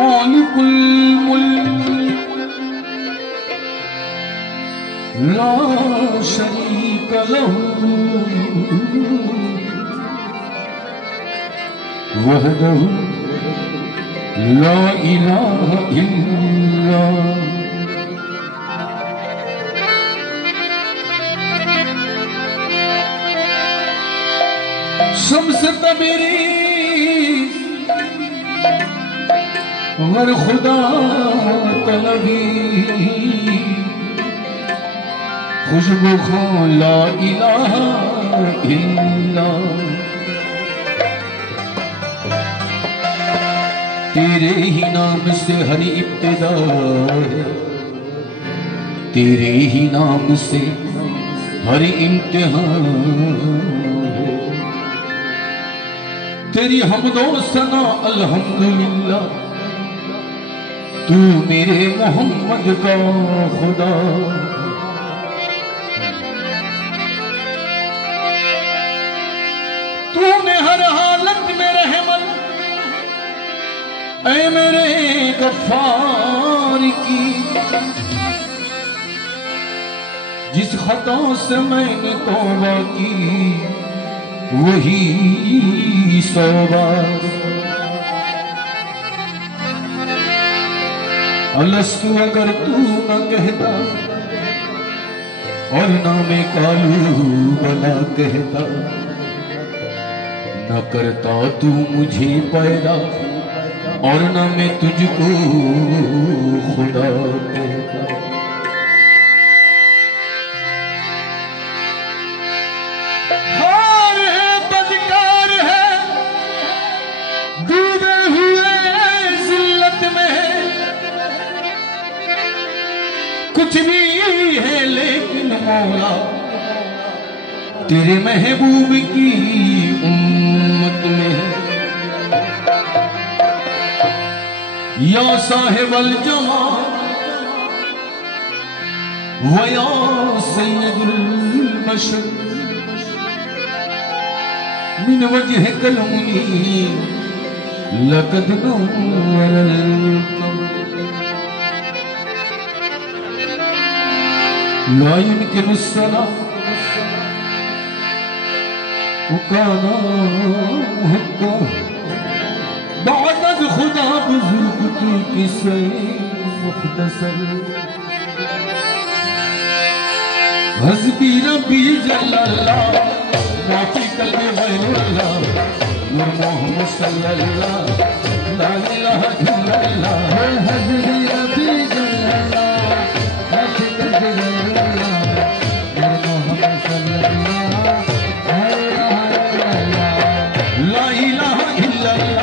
मालिकुल मुल्क ला शरीक लहू वहदहू ला इलाहा इल्ला शम्स तबरी वर खुदा तलबी खुशबू खो ला इलाहा इल्ला तेरे ही नाम से हर इब्तिदा है, तेरे ही नाम से हर इम्तिहान है। तेरी हम्दो सना अल्हम्दुलिल्लाह, तू मेरे मोहम्मद का खुदा। तूने हर हालत में रहमत ऐ मेरे गफ्फार की, जिस खता से मैंने तौबा की वही सौबा। अलस्तु अगर तू न कहता और ना मैं कालू बना कहता, न करता तू मुझे पैदा और न मैं तुझको खुदा कहता। हार है बदकार है डूबे हुए जिल्लत में, कुछ भी है लेकिन मौला तेरे महबूब की उम्मत में है। या साहिबल जमाल व या सय्यदुल बशर मिन वजह कलौनी लक़द नव्वरल ला युमकिनु सलाम वकाना हक़्क़ो बादद खुदा बुजुर्ग तू किसे मुख्तसर। हस्बी रब्बी जल्लल्लाह माफी कल्बे गैरुल्लाह नूर मोहम्मद सल्लल्लाह ला इलाहा इल्लल्लाह। हस्बी रब्बी जल्लल्लाह माफी कल्बे गैरुल्लाह नूर मोहम्मद सल्लल्लाह ला इलाहा इल्लल्लाह।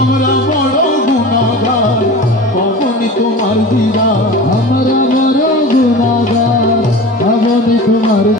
আমরা বড় গুনাহগার, কখনই তোমার দিদা